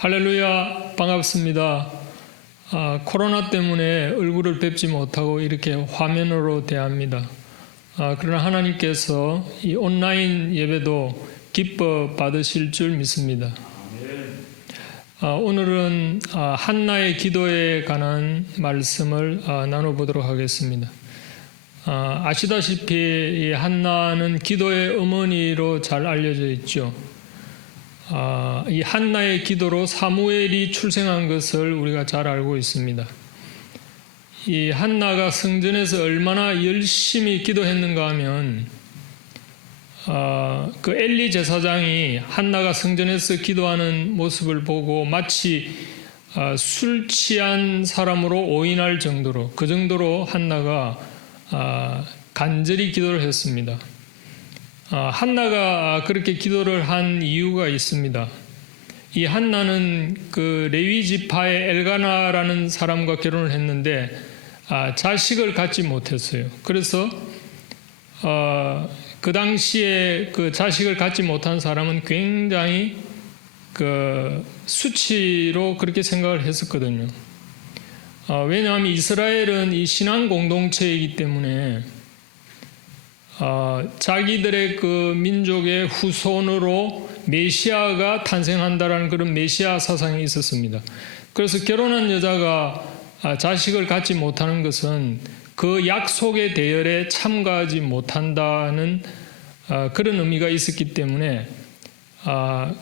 할렐루야, 반갑습니다. 코로나 때문에 얼굴을 뵙지 못하고 이렇게 화면으로 대합니다. 그러나 하나님께서 이 온라인 예배도 기뻐 받으실 줄 믿습니다. 오늘은 한나의 기도에 관한 말씀을 나눠보도록 하겠습니다. 아시다시피 이 한나는 기도의 어머니로 잘 알려져 있죠. 이 한나의 기도로 사무엘이 출생한 것을 우리가 잘 알고 있습니다. 이 한나가 성전에서 얼마나 열심히 기도했는가 하면 그 엘리 제사장이 한나가 성전에서 기도하는 모습을 보고 마치 술 취한 사람으로 오인할 정도로, 그 정도로 한나가 간절히 기도를 했습니다. 한나가 그렇게 기도를 한 이유가 있습니다. 이 한나는 그 레위 지파의 엘가나라는 사람과 결혼을 했는데 자식을 갖지 못했어요. 그래서 그 당시에 그 자식을 갖지 못한 사람은 굉장히 그 수치로 그렇게 생각을 했었거든요. 왜냐하면 이스라엘은 이 신앙 공동체이기 때문에 자기들의 그 민족의 후손으로 메시아가 탄생한다라는 그런 메시아 사상이 있었습니다. 그래서 결혼한 여자가 자식을 갖지 못하는 것은 그 약속의 대열에 참가하지 못한다는 그런 의미가 있었기 때문에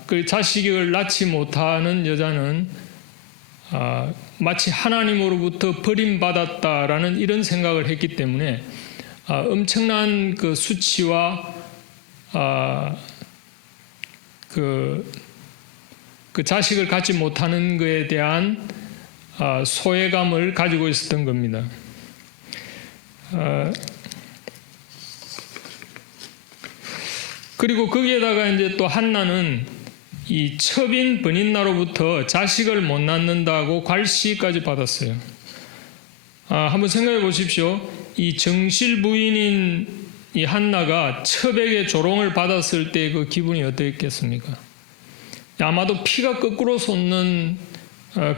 그 자식을 낳지 못하는 여자는 마치 하나님으로부터 버림받았다라는 이런 생각을 했기 때문에 엄청난 그 수치와 그 자식을 갖지 못하는 것에 대한 소외감을 가지고 있었던 겁니다. 그리고 거기에다가 이제 또 한나는 이 첩인 버닌나로부터 자식을 못 낳는다고 괄시까지 받았어요. 한번 생각해 보십시오. 이 정실 부인인 이 한나가 첩에게 조롱을 받았을 때 그 기분이 어땠겠습니까? 아마도 피가 거꾸로 솟는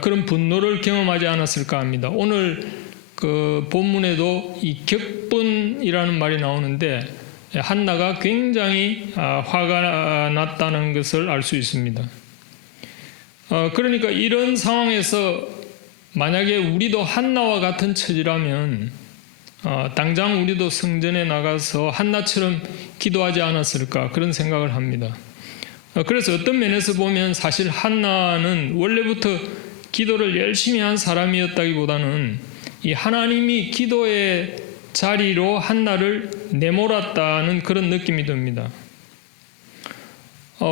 그런 분노를 경험하지 않았을까 합니다. 오늘 그 본문에도 이 격분이라는 말이 나오는데 한나가 굉장히 화가 났다는 것을 알 수 있습니다. 그러니까 이런 상황에서 만약에 우리도 한나와 같은 처지라면 당장 우리도 성전에 나가서 한나처럼 기도하지 않았을까 그런 생각을 합니다. 그래서 어떤 면에서 보면 사실 한나는 원래부터 기도를 열심히 한 사람이었다기보다는 이 하나님이 기도의 자리로 한나를 내몰았다는 그런 느낌이 듭니다.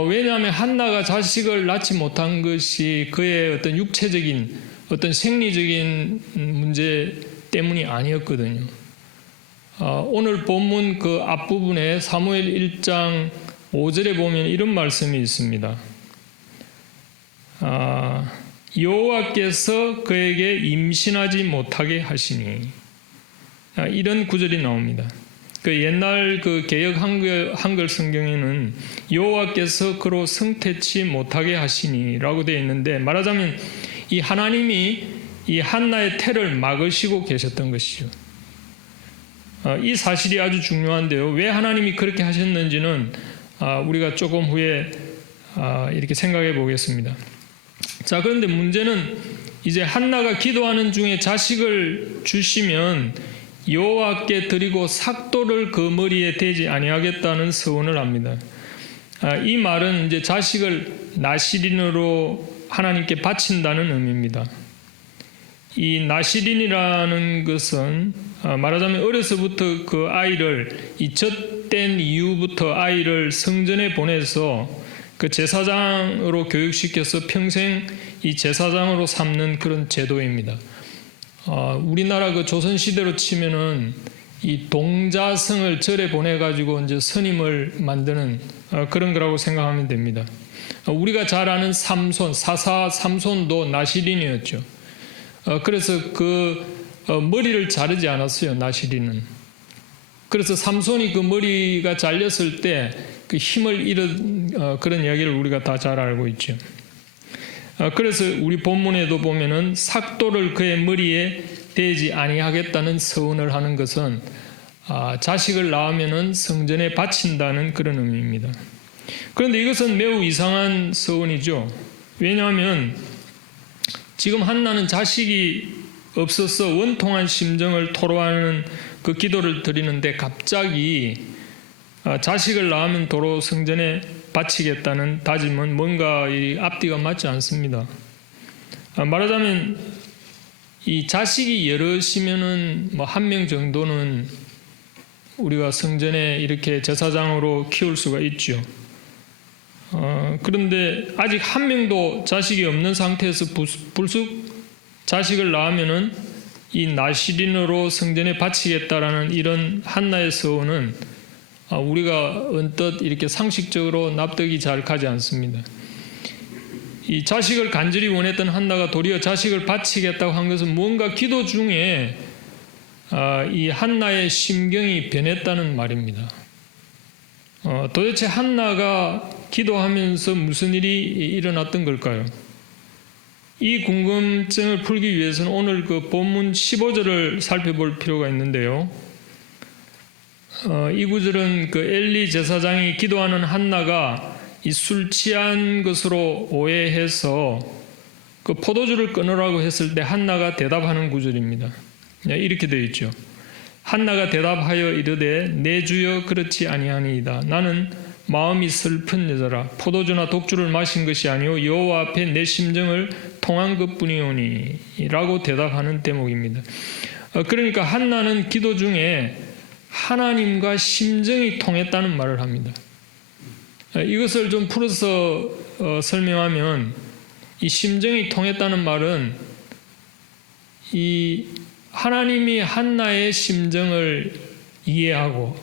왜냐하면 한나가 자식을 낳지 못한 것이 그의 어떤 육체적인 어떤 생리적인 문제 때문이 아니었거든요. 오늘 본문 그 앞부분에 사무엘 1장 5절에 보면 이런 말씀이 있습니다. 여호와께서 그에게 임신하지 못하게 하시니, 이런 구절이 나옵니다. 그 옛날 그 개역 한글 성경에는 여호와께서 그로 성태치 못하게 하시니라고 되어 있는데, 말하자면 이 하나님이 이 한나의 태를 막으시고 계셨던 것이죠. 이 사실이 아주 중요한데요. 왜 하나님이 그렇게 하셨는지는 우리가 조금 후에 이렇게 생각해 보겠습니다. 자, 그런데 문제는 이제 한나가 기도하는 중에 자식을 주시면 여호와께 드리고 삭도를 그 머리에 대지 아니하겠다는 서원을 합니다. 이 말은 이제 자식을 나시린으로 하나님께 바친다는 의미입니다. 이 나시린이라는 것은 말하자면 어려서부터 그 아이를, 이 젖된 이후부터 아이를 성전에 보내서 그 제사장으로 교육시켜서 평생 이 제사장으로 삼는 그런 제도입니다. 우리나라 그 조선시대로 치면은 이 동자성을 절에 보내가지고 이제 스님을 만드는 그런 거라고 생각하면 됩니다. 우리가 잘 아는 삼손, 사사 삼손도 나시린이었죠. 그래서 그 머리를 자르지 않았어요, 나시린은. 그래서 삼손이 그 머리가 잘렸을 때 그 힘을 잃은 그런 이야기를 우리가 다 잘 알고 있죠. 그래서 우리 본문에도 보면은 삭도를 그의 머리에 대지 아니하겠다는 서원을 하는 것은 자식을 낳으면은 성전에 바친다는 그런 의미입니다. 그런데 이것은 매우 이상한 서원이죠. 왜냐하면 지금 한나는 자식이 없어서 원통한 심정을 토로하는 그 기도를 드리는데 갑자기 자식을 낳으면 도로 성전에 바치겠다는 다짐은 뭔가 이 앞뒤가 맞지 않습니다. 말하자면 이 자식이 여럿이면은 뭐 한 명 정도는 우리가 성전에 이렇게 제사장으로 키울 수가 있죠. 그런데 아직 한 명도 자식이 없는 상태에서 불쑥 자식을 낳으면은 이 나시린으로 성전에 바치겠다라는 이런 한나의 서원은 우리가 언뜻 이렇게 상식적으로 납득이 잘 가지 않습니다. 이 자식을 간절히 원했던 한나가 도리어 자식을 바치겠다고 한 것은 뭔가 기도 중에 이 한나의 심경이 변했다는 말입니다. 도대체 한나가 기도하면서 무슨 일이 일어났던 걸까요? 이 궁금증을 풀기 위해서는 오늘 그 본문 15절을 살펴볼 필요가 있는데요. 이 구절은 그 엘리 제사장이 기도하는 한나가 이 술 취한 것으로 오해해서 그 포도주를 끊으라고 했을 때 한나가 대답하는 구절입니다. 이렇게 되어 있죠. 한나가 대답하여 이르되 내 주여 그렇지 아니하니이다. 나는 마음이 슬픈 여자라. 포도주나 독주를 마신 것이 아니오 여호와 앞에 내 심정을 통한 것뿐이오니 라고 대답하는 대목입니다. 그러니까 한나는 기도 중에 하나님과 심정이 통했다는 말을 합니다. 이것을 좀 풀어서 설명하면 이 심정이 통했다는 말은 이 하나님이 한나의 심정을 이해하고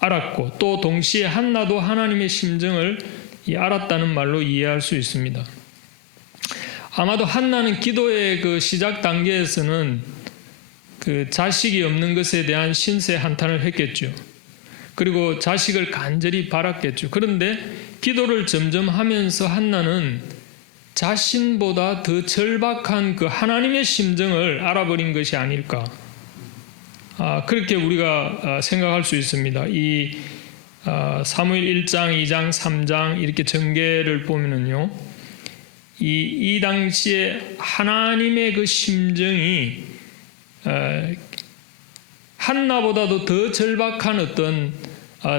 알았고 또 동시에 한나도 하나님의 심정을 알았다는 말로 이해할 수 있습니다. 아마도 한나는 기도의 그 시작 단계에서는 그 자식이 없는 것에 대한 신세 한탄을 했겠죠. 그리고 자식을 간절히 바랐겠죠. 그런데 기도를 점점 하면서 한나는 자신보다 더 절박한 그 하나님의 심정을 알아버린 것이 아닐까. 그렇게 우리가 생각할 수 있습니다. 이 사무엘 1장, 2장, 3장 이렇게 전개를 보면은요, 이 당시에 하나님의 그 심정이 한나보다도 더 절박한 어떤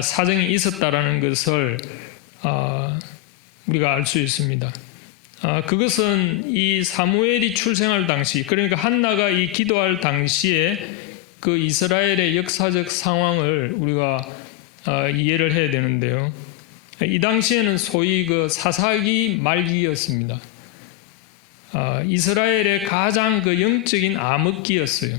사정이 있었다라는 것을 우리가 알 수 있습니다. 그것은 이 사무엘이 출생할 당시, 그러니까 한나가 이 기도할 당시에 그 이스라엘의 역사적 상황을 우리가 이해를 해야 되는데요. 이 당시에는 소위 그 사사기 말기였습니다. 이스라엘의 가장 그 영적인 암흑기였어요.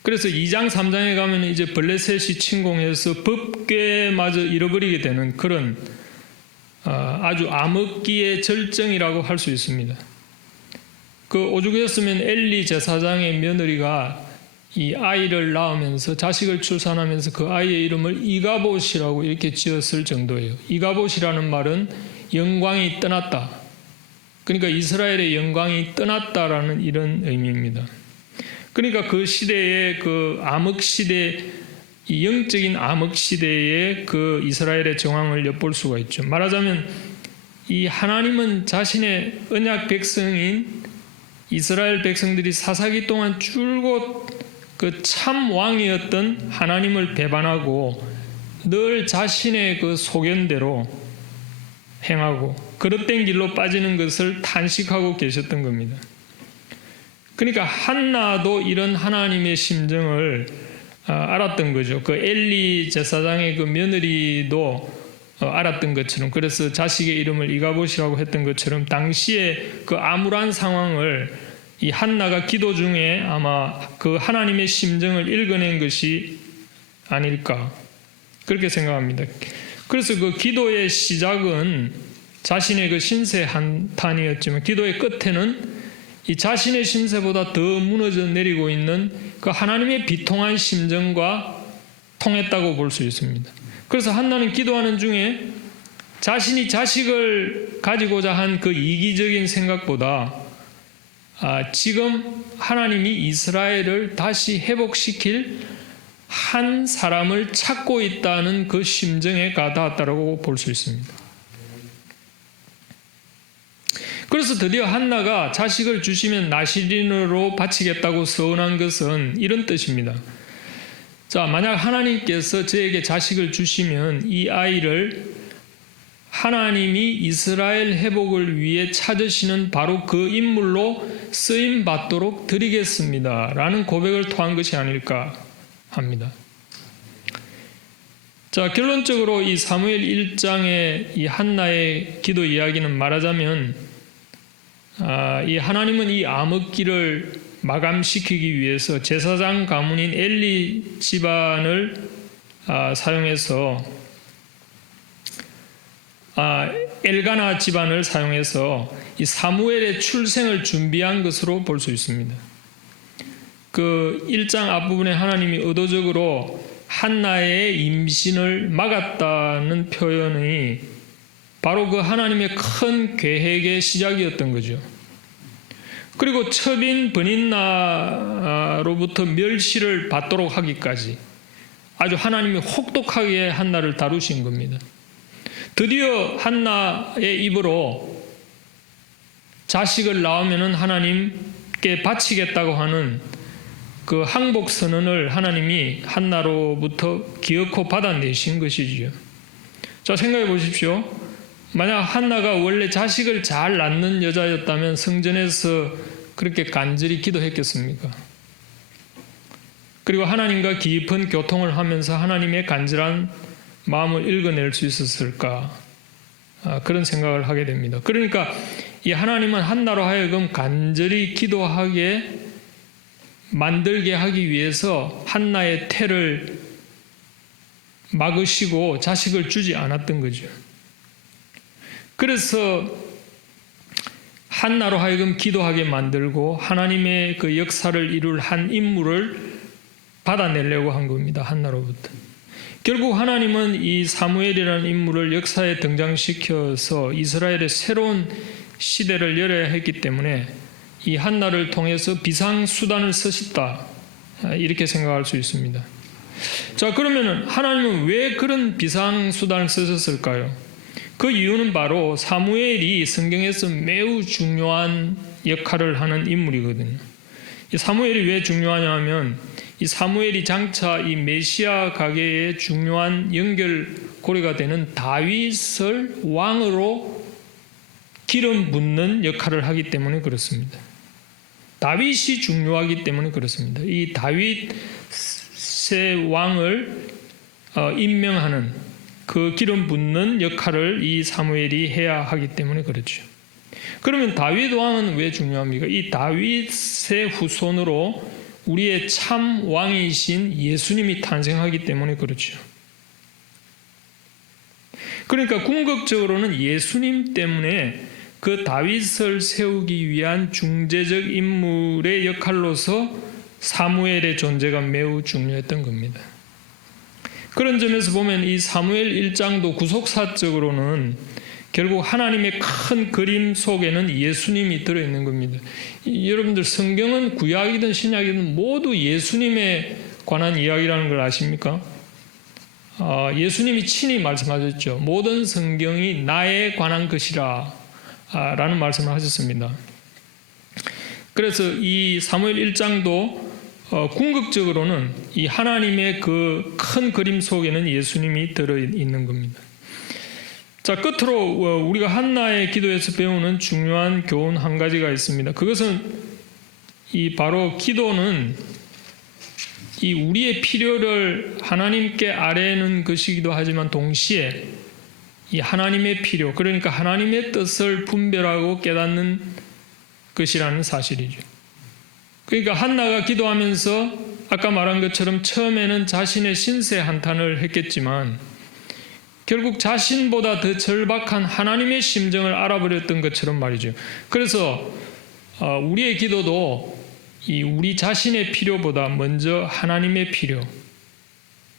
그래서 2장, 3장에 가면 이제 블레셋이 침공해서 법궤마저 잃어버리게 되는 그런 아주 암흑기의 절정이라고 할 수 있습니다. 그 오죽했으면 엘리 제사장의 며느리가 이 아이를 낳으면서 자식을 출산하면서 그 아이의 이름을 이가봇이라고 이렇게 지었을 정도예요. 이가봇이라는 말은 영광이 떠났다. 그러니까 이스라엘의 영광이 떠났다라는 이런 의미입니다. 그러니까 그 시대의 그 암흑 시대, 이 영적인 암흑 시대의 그 이스라엘의 정황을 엿볼 수가 있죠. 말하자면 이 하나님은 자신의 언약 백성인 이스라엘 백성들이 사사기 동안 줄곧 그 참 왕이었던 하나님을 배반하고 늘 자신의 그 소견대로 행하고 그릇된 길로 빠지는 것을 탄식하고 계셨던 겁니다. 그러니까 한나도 이런 하나님의 심정을 알았던 거죠. 그 엘리 제사장의 그 며느리도 알았던 것처럼, 그래서 자식의 이름을 이가봇이라고 했던 것처럼 당시에 그 암울한 상황을 이 한나가 기도 중에 아마 그 하나님의 심정을 읽어낸 것이 아닐까 그렇게 생각합니다. 그래서 그 기도의 시작은 자신의 그 신세 한탄이었지만 기도의 끝에는 이 자신의 신세보다 더 무너져 내리고 있는 그 하나님의 비통한 심정과 통했다고 볼 수 있습니다. 그래서 한나는 기도하는 중에 자신이 자식을 가지고자 한 그 이기적인 생각보다 지금 하나님이 이스라엘을 다시 회복시킬 한 사람을 찾고 있다는 그 심정에 가닿았다고 볼 수 있습니다. 그래서 드디어 한나가 자식을 주시면 나시린으로 바치겠다고 서원한 것은 이런 뜻입니다. 자, 만약 하나님께서 저에게 자식을 주시면 이 아이를 하나님이 이스라엘 회복을 위해 찾으시는 바로 그 인물로 쓰임 받도록 드리겠습니다. 라는 고백을 토한 것이 아닐까 합니다. 자, 결론적으로 이 사무엘 1장의 이 한나의 기도 이야기는 말하자면 이 하나님은 이 암흑기를 마감시키기 위해서 제사장 가문인 엘리 집안을 사용해서 엘가나 집안을 사용해서 이 사무엘의 출생을 준비한 것으로 볼 수 있습니다. 그 1장 앞부분에 하나님이 의도적으로 한나의 임신을 막았다는 표현이 바로 그 하나님의 큰 계획의 시작이었던 거죠. 그리고 첩인 브닌나로부터 멸시를 받도록 하기까지 아주 하나님이 혹독하게 한나를 다루신 겁니다. 드디어 한나의 입으로 자식을 낳으면 하나님께 바치겠다고 하는 그 항복 선언을 하나님이 한나로부터 기어코 받아내신 것이지요. 자, 생각해 보십시오. 만약 한나가 원래 자식을 잘 낳는 여자였다면 성전에서 그렇게 간절히 기도했겠습니까? 그리고 하나님과 깊은 교통을 하면서 하나님의 간절한 마음을 읽어낼 수 있었을까? 그런 생각을 하게 됩니다. 그러니까 이 하나님은 한나로 하여금 간절히 기도하게 만들게 하기 위해서 한나의 태를 막으시고 자식을 주지 않았던 거죠. 그래서 한나로 하여금 기도하게 만들고 하나님의 그 역사를 이룰 한 인물을 받아내려고 한 겁니다. 한나로부터. 결국 하나님은 이 사무엘이라는 인물을 역사에 등장시켜서 이스라엘의 새로운 시대를 열어야 했기 때문에 이 한나를 통해서 비상수단을 쓰셨다. 이렇게 생각할 수 있습니다. 자, 그러면 하나님은 왜 그런 비상수단을 쓰셨을까요? 그 이유는 바로 사무엘이 성경에서 매우 중요한 역할을 하는 인물이거든요. 이 사무엘이 왜 중요하냐 하면 이 사무엘이 장차 이 메시아 가계의 중요한 연결고리가 되는 다윗을 왕으로 기름 붓는 역할을 하기 때문에 그렇습니다. 다윗이 중요하기 때문에 그렇습니다. 이 다윗의 왕을 임명하는 그 기름 붓는 역할을 이 사무엘이 해야 하기 때문에 그렇죠. 그러면 다윗 왕은 왜 중요합니까? 이 다윗의 후손으로 우리의 참 왕이신 예수님이 탄생하기 때문에 그렇죠. 그러니까 궁극적으로는 예수님 때문에 그 다윗을 세우기 위한 중재적 인물의 역할로서 사무엘의 존재가 매우 중요했던 겁니다. 그런 점에서 보면 이 사무엘 1장도 구속사적으로는 결국 하나님의 큰 그림 속에는 예수님이 들어있는 겁니다. 여러분들 성경은 구약이든 신약이든 모두 예수님에 관한 이야기라는 걸 아십니까? 예수님이 친히 말씀하셨죠. 모든 성경이 나에 관한 것이라 라는 말씀을 하셨습니다. 그래서 이 사무엘 1장도 궁극적으로는 이 하나님의 그 큰 그림 속에는 예수님이 들어있는 겁니다. 자, 끝으로 우리가 한나의 기도에서 배우는 중요한 교훈 한 가지가 있습니다. 그것은 바로 기도는 이 우리의 필요를 하나님께 아뢰는 것이기도 하지만 동시에 이 하나님의 필요, 그러니까 하나님의 뜻을 분별하고 깨닫는 것이라는 사실이죠. 그러니까 한나가 기도하면서 아까 말한 것처럼 처음에는 자신의 신세 한탄을 했겠지만 결국 자신보다 더 절박한 하나님의 심정을 알아버렸던 것처럼 말이죠. 그래서 우리의 기도도 우리 자신의 필요보다 먼저 하나님의 필요,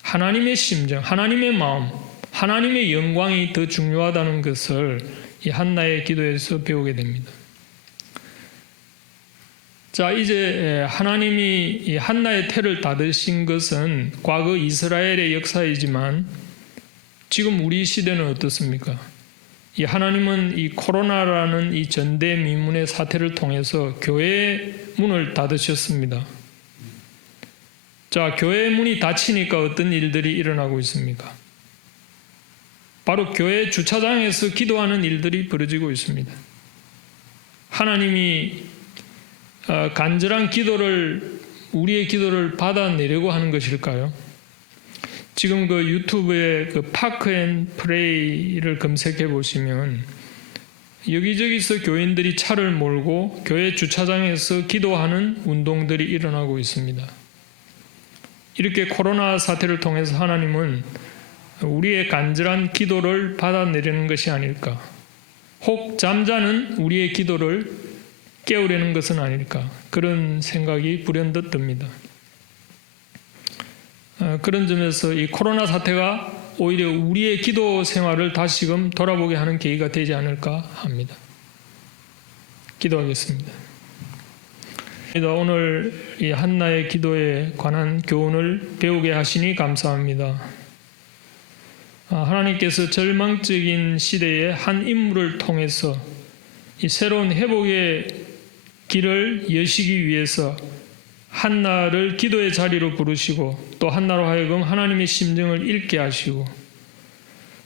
하나님의 심정, 하나님의 마음, 하나님의 영광이 더 중요하다는 것을 이 한나의 기도에서 배우게 됩니다. 자, 이제 하나님이 이 한나의 태를 닫으신 것은 과거 이스라엘의 역사이지만 지금 우리 시대는 어떻습니까? 이 하나님은 이 코로나라는 이 전대미문의 사태를 통해서 교회의 문을 닫으셨습니다. 자, 교회의 문이 닫히니까 어떤 일들이 일어나고 있습니까? 바로 교회 주차장에서 기도하는 일들이 벌어지고 있습니다. 하나님이 간절한 기도를, 우리의 기도를 받아내려고 하는 것일까요? 지금 그 유튜브에 그 파크 앤 프레이를 검색해 보시면 여기저기서 교인들이 차를 몰고 교회 주차장에서 기도하는 운동들이 일어나고 있습니다. 이렇게 코로나 사태를 통해서 하나님은 우리의 간절한 기도를 받아내려는 것이 아닐까? 혹 잠자는 우리의 기도를 깨우려는 것은 아닐까? 그런 생각이 불현듯 듭니다. 그런 점에서 이 코로나 사태가 오히려 우리의 기도 생활을 다시금 돌아보게 하는 계기가 되지 않을까 합니다. 기도하겠습니다. 오늘 이 한나의 기도에 관한 교훈을 배우게 하시니 감사합니다. 하나님께서 절망적인 시대에 한 인물을 통해서 이 새로운 회복의 길을 여시기 위해서 한나를 기도의 자리로 부르시고 또 한나로 하여금 하나님의 심정을 읽게 하시고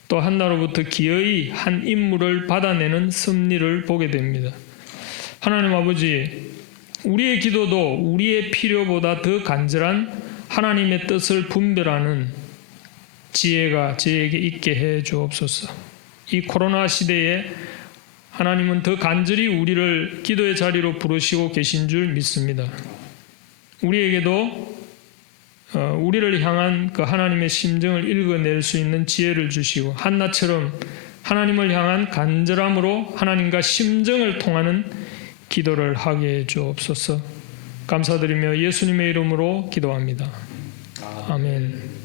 또 한나로부터 기어이 한 인물을 받아내는 섭리를 보게 됩니다. 하나님 아버지, 우리의 기도도 우리의 필요보다 더 간절한 하나님의 뜻을 분별하는 지혜가 저에게 있게 해 주옵소서. 이 코로나 시대에 하나님은 더 간절히 우리를 기도의 자리로 부르시고 계신 줄 믿습니다. 우리에게도 우리를 향한 그 하나님의 심정을 읽어낼 수 있는 지혜를 주시고 한나처럼 하나님을 향한 간절함으로 하나님과 심정을 통하는 기도를 하게 해 주옵소서. 감사드리며 예수님의 이름으로 기도합니다. 아멘.